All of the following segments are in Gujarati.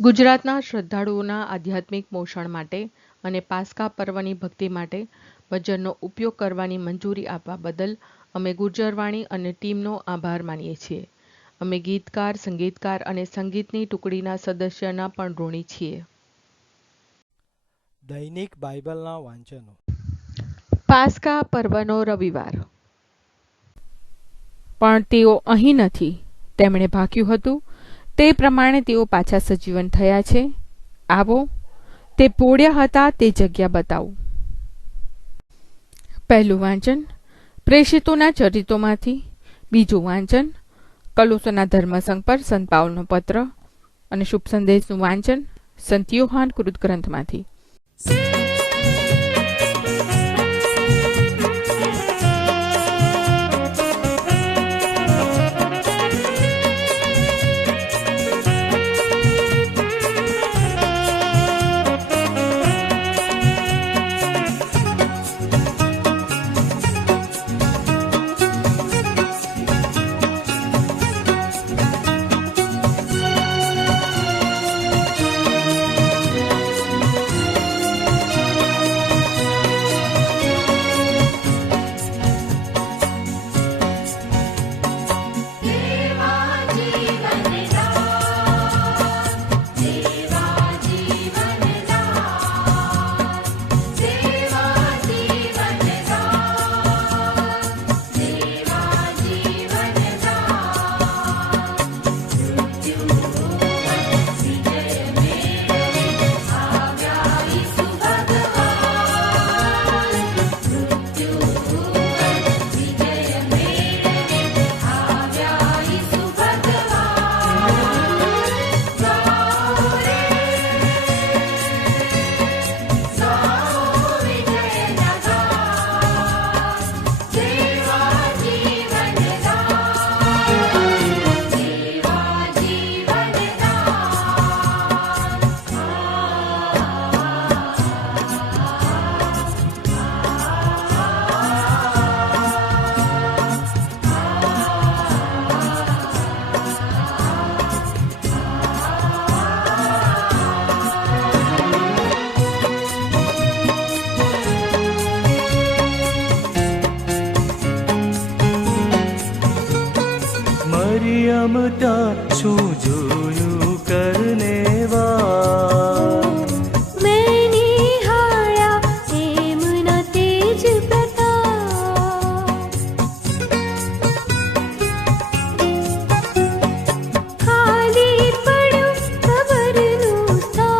ગુજરાતના શ્રદ્ધાળુઓના આધ્યાત્મિક પોષણ માટે અને પાસ્કા પર્વની ભક્તિ માટે ભજનનો ઉપયોગ કરવાની મંજૂરી આપવા બદલ અમે ગુર્જરવાણી અને ટીમનો આભાર માનીએ છીએ. અમે ગીતકાર, સંગીતકાર અને સંગીતની ટુકડીના સદસ્યના પણ ઋણી છીએ. દૈનિક બાઇબલના વાંચનો. પાસ્કા પર્વનો રવિવાર. પણ તેઓ અહીં નથી. તેમણે ભાગ્યું હતું તે પ્રમાણે તેઓ પાછા સજીવન થયા છે. આવો, તે પોળ્યા હતા તે જગ્યા બતાવું. પહેલું વાંચન પ્રેષિતોના ચરિત્રોમાંથી. બીજું વાંચન કલોસોના ધર્મસંઘ પર સંત પાઉલનો પત્ર અને શુભ સંદેશનું વાંચન સંત યોહાન કૃત ગ્રંથમાંથી. મરિયમ ત્યાં શું જોયું કરનેવા, મેં નિહાળ્યા એમના તેજ પ્રતાપ, ખાલી પડ્યું કબરનું સ્થાન.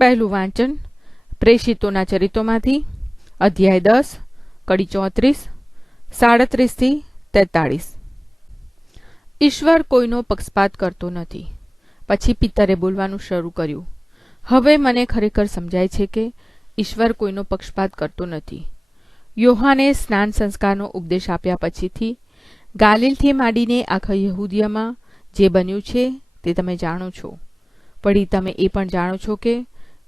પહેલું વાંચન પ્રેષિતોના ચરિત્રોમાંથી. અધ્યાય 10, કડી 34, 37 થી 43. ઈશ્વર કોઈનો પક્ષપાત કરતો નથી. પછી પિતરે બોલવાનું શરૂ કર્યું. હવે મને ખરેખર સમજાય છે કે ઈશ્વર કોઈનો પક્ષપાત કરતો નથી. યોહાને સ્નાન સંસ્કારનો ઉપદેશ આપ્યા પછીથી ગાલિલથી માંડીને આખા યહૂદિયામાં જે બન્યું છે તે તમે જાણો છો. વળી તમે એ પણ જાણો છો કે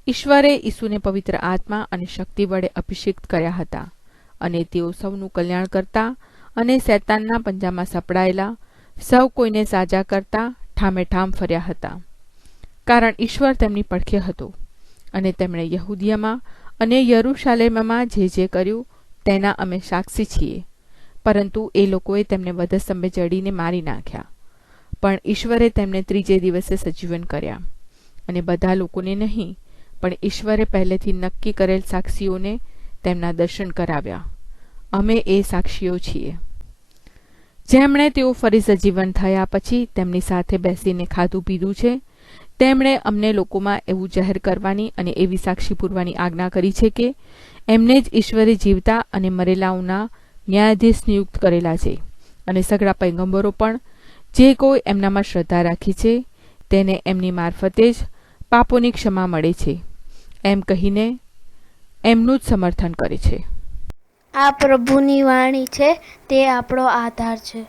ઈશ્વરે ઈસુને પવિત્ર આત્મા અને શક્તિ વડે અભિષિક્ત કર્યા હતા અને તેઓ સૌનું કલ્યાણ કરતા અને શૈતાનના પંજામાં સપડાયેલા સૌ કોઈને સાજા કરતા ઠામે ઠામ ફર્યા હતા. કારણ ઈશ્વર તેમની પડખે હતો અને તેમણે યહૂદિયામાં અને યરૂશાલેમમાં જે કર્યું તેના અમે સાક્ષી છીએ. પરંતુ એ લોકોએ તેમને વધસ્તંભે જડીને મારી નાખ્યા. પણ ઈશ્વરે તેમને ત્રીજે દિવસે સજીવન કર્યા અને બધા લોકોને નહીં પણ ઈશ્વરે પહેલેથી નક્કી કરેલ સાક્ષીઓને તેમના દર્શન કરાવ્યા. અમે એ સાક્ષીઓ છીએ. જેમણે તેઓ ફરી સજીવન થયા પછી તેમની સાથે બેસીને ખાધું પીધું છે, તેમણે અમને લોકોમાં એવું જાહેર કરવાની અને એવી સાક્ષી પૂરવાની આજ્ઞા કરી છે કે એમને જ ઈશ્વરે જીવતા અને મરેલાઓના ન્યાયાધીશ નિયુક્ત કરેલા છે અને સઘળા પૈગંબરો પણ જે કોઈ એમનામાં શ્રદ્ધા રાખી છે તેને એમની મારફતે જ પાપોની ક્ષમા મળે છે એમ કહીને એમનું જ સમર્થન કરે છે. આ પ્રભુની વાણી છે, તે આપણો આધાર છે.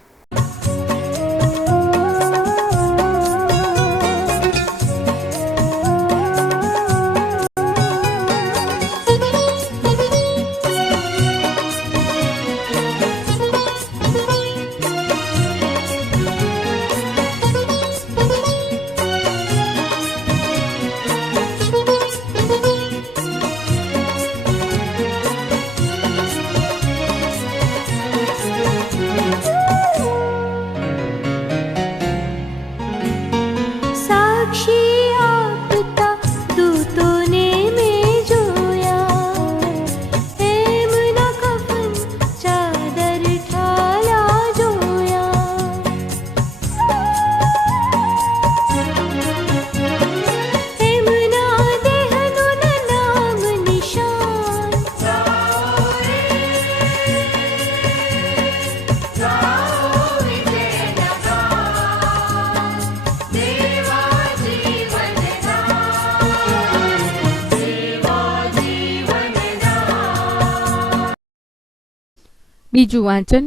બીજું વાંચન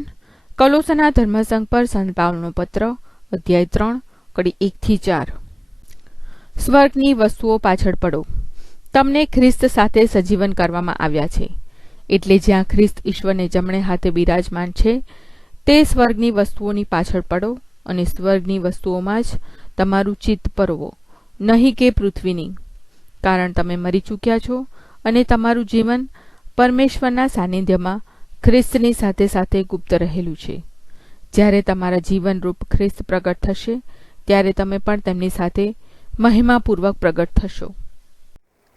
કલોસના ધર્મસંઘ પર સંત પાવલનો પત્ર, અધ્યાય 3, કડી 1-4. સ્વર્ગની વસ્તુઓ પાછળ પડો. તમને ખ્રિસ્ત સાથે સજીવન કરવામાં આવ્યા છે, એટલે જ્યાં ખ્રિસ્ત ઈશ્વરને જમણે હાથે બિરાજમાન છે, તે સ્વર્ગની વસ્તુઓની પાછળ પડો અને સ્વર્ગની વસ્તુઓમાં જ તમારું ચિત્ત પરોવો, નહીં કે પૃથ્વીની. કારણ તમે મરી ચૂક્યા છો અને તમારું જીવન પરમેશ્વરના સાનિધ્યમાં ખ્રિસ્તની સાથે સાથે ગુપ્ત રહેલું છે. જ્યારે તમારા જીવનરૂપ ખ્રિસ્ત પ્રગટ થશે, ત્યારે તમે પણ તેમની સાથે મહિમાપૂર્વક પ્રગટ થશો.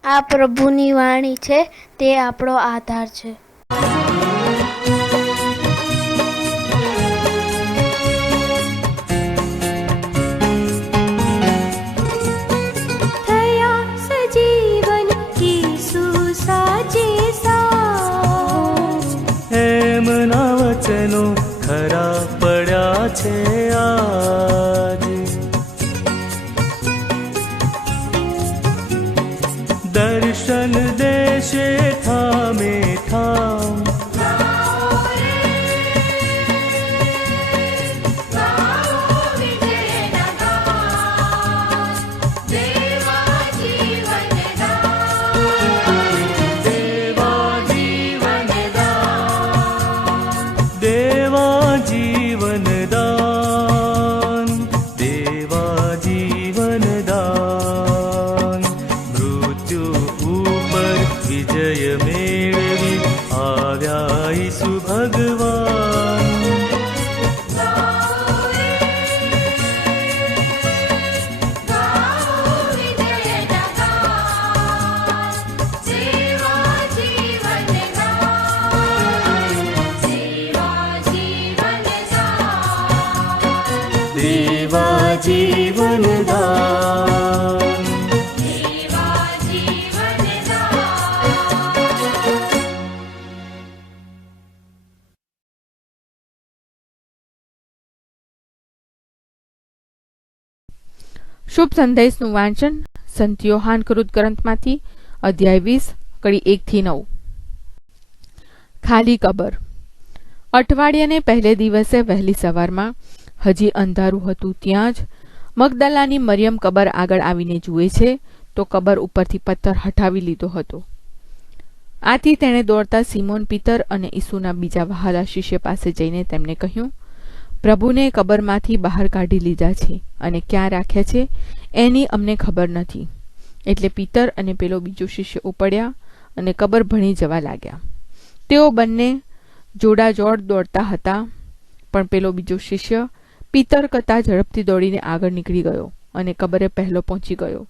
આ પ્રભુની વાણી છે, તે આપણો આધાર છે. થયા સજીવન ઈસુ સાચે સાચ. એમના વચનો ખરા પડ્યા છે આજ. દર્શન દેશે ઠામે ઠામ. વિજય મેળવી આવ્યા ઈસુ ભગવાન. દેવા જીવનદાન. શુભ સંદેશનું વાંચન સંત યોહાન કૃત ગ્રંથમાંથી, અધ્યાય 20, કડી 1-9. ખાલી કબર. અઠવાડિયાને પહેલે દિવસે વહેલી સવારમાં હજી અંધારું હતું ત્યાં જ મગદલાની મરિયમ કબર આગળ આવીને જુએ છે તો કબર ઉપરથી પથ્થર હટાવી લીધો હતો. આથી તેણે દોડતા સિમોન પીતર અને ઈસુના બીજા વહાલા શિષ્ય પાસે જઈને તેમને કહ્યું, પ્રભુને કબરમાંથી બહાર કાઢી લીધા છે અને ક્યાં રાખ્યા છે એની અમને ખબર નથી. એટલે પીતર અને પેલો બીજો શિષ્ય ઉપડ્યા અને કબર ભણી જવા લાગ્યા. તેઓ બંને જોડાજોડ દોડતા હતા, પણ પેલો બીજો શિષ્ય પીતર કરતાં ઝડપથી દોડીને આગળ નીકળી ગયો અને કબરે પહેલો પહોંચી ગયો.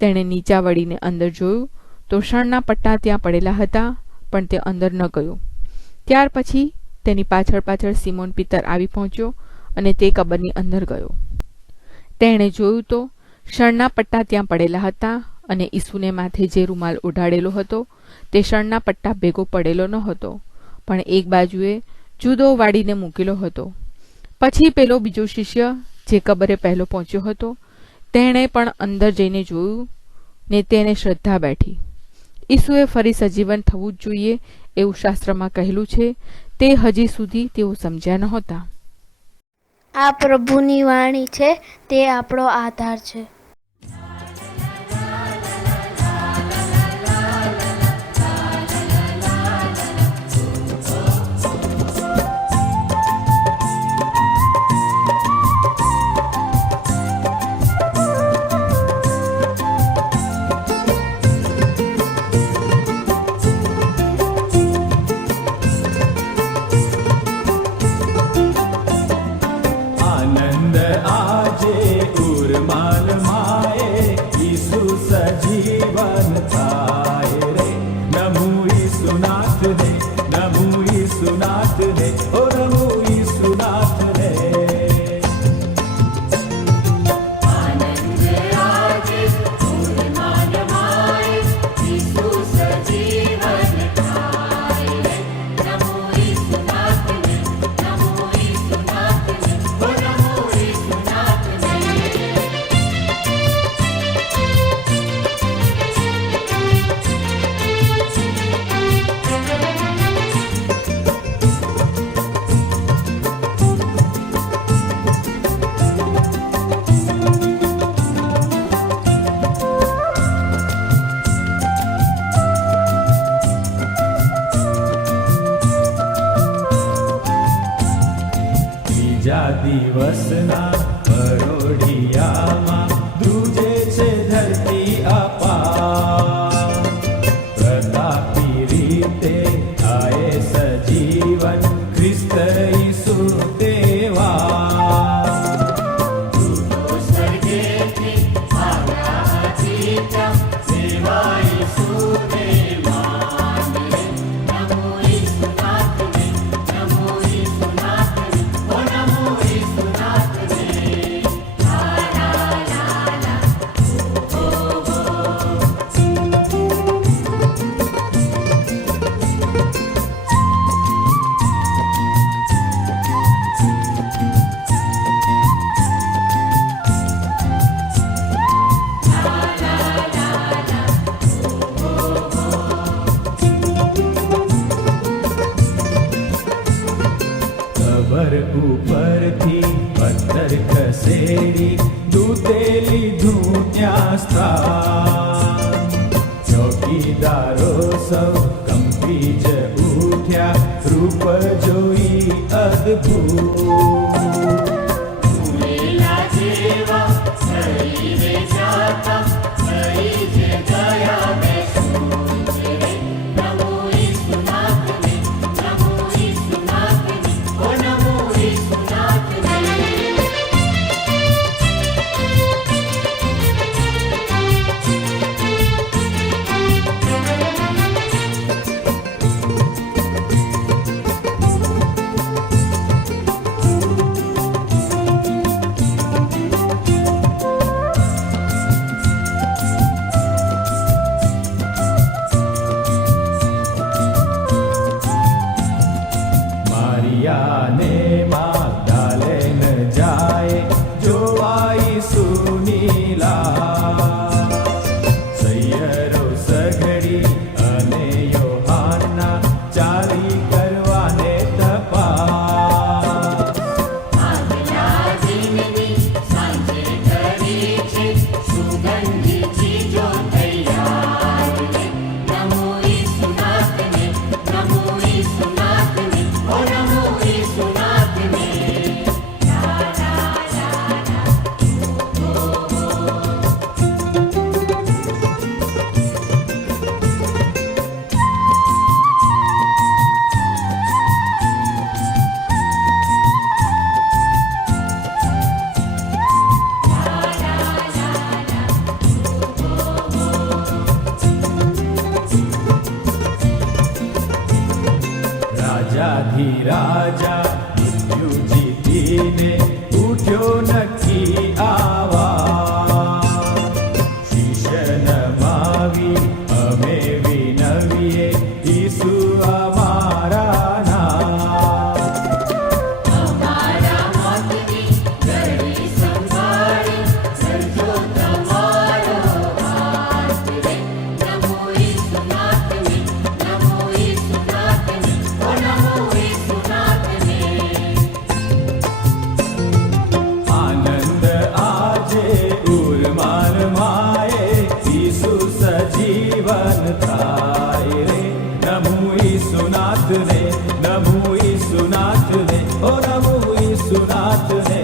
તેણે નીચા વળીને અંદર જોયું તો શણના પટ્ટા ત્યાં પડેલા હતા, પણ તે અંદર ન ગયો. ત્યાર પછી તેની પાછળ પાછળ સિમોન પીતર આવી પહોંચ્યો અને તે કબરની અંદર ગયો. તેણે જોયું તો શણના પટ્ટા ત્યાં પડેલા હતા અને ઈસુને માથે જે રૂમાલ ઓઢાડેલો હતો તે શણના પટ્ટા ભેગો પડેલો ન હતો, પણ એક બાજુએ જુદો વાળીને મૂકેલો હતો. પછી પેલો બીજો શિષ્ય જે કબરે પહેલો પહોંચ્યો હતો તેણે પણ અંદર જઈને જોયું ને તેને શ્રદ્ધા બેઠી. ઈસુએ ફરી સજીવન થવું જ જોઈએ એવું શાસ્ત્રમાં કહેલું છે, તે હજી સુધી તેઓ સમજ્યા નહોતા. આ પ્રભુની વાણી છે, તે આપણો આધાર છે. આનંદ આજે ઉર્માલ માએ ઈસુ સજીવન થાય રે. નમો ઈસુનાથને, નમો ઈસુનાથને, ઓ નમો ઈસુનાથને. દિવસના પરોઢિયામાં ધ્રુજે છે ધરતી અપાર. પ્રતાપી રીતે થાય સજીવન ખ્રિસ્ત ઈસુ દેવા. ખબર ઉપરથી પથ્થર ખસેડી દૂતે લીધું ત્યાં સ્થાન. ચોકીદારો સૌ કંપી જ ઉઠ્યા રૂપ જોઈ અદ્ભુત. મારિયાને માગદાલેન જાય જોવા ઈસુની લાશ. સૈયરો સઘળી અને યોહાનના ચાલી કરવાને તપાસ. રાજાધિરાજા મૃત્યુ જીતીને ઉઠ્યો નક્કી આવા. શિષ્ય નમાવી અમે વિનવીએ ઈસુ અમારા નામ. આનંદ આજે ઉર્માન માએ ઈસુ સજીવન થાય રે. નમો ઈસુનાથને, નમો ઈસુનાથને, ઓ નમો ઈસુનાથને.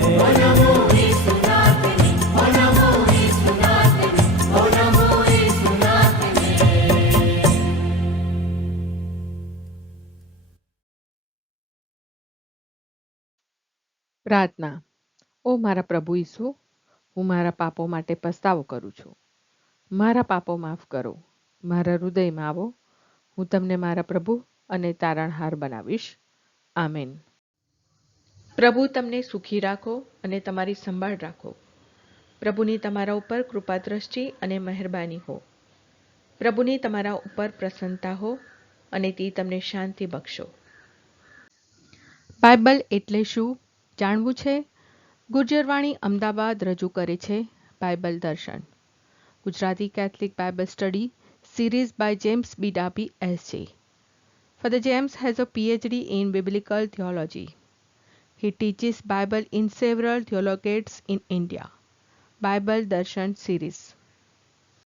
પ્રાર્થના. ઓ મારા પ્રભુ ઈસુ, હું મારા પાપો માટે પસ્તાવો કરું છું. મારા પાપો માફ કરો. મારા હૃદયમાં આવો. હું તમને મારા પ્રભુ અને તારણહાર બનાવીશ. આમેન. પ્રભુ તમને સુખી રાખો અને તમારી સંભાળ રાખો. પ્રભુની તમારા ઉપર કૃપા દ્રષ્ટિ અને મહેરબાની હો. પ્રભુની તમારા ઉપર પ્રસન્નતા હો અને તે તમને શાંતિ બક્ષો. બાઇબલ એટલે શું જાણવું છે? ગુર્જરવાણી અમદાવાદ રજૂ કરે છે બાઇબલ દર્શન, Gujarati Catholic Bible study series by James B. Darby, S.J. Father James has a PhD in Biblical Theology. He teaches Bible in several theologates in India. Bible Darshan series.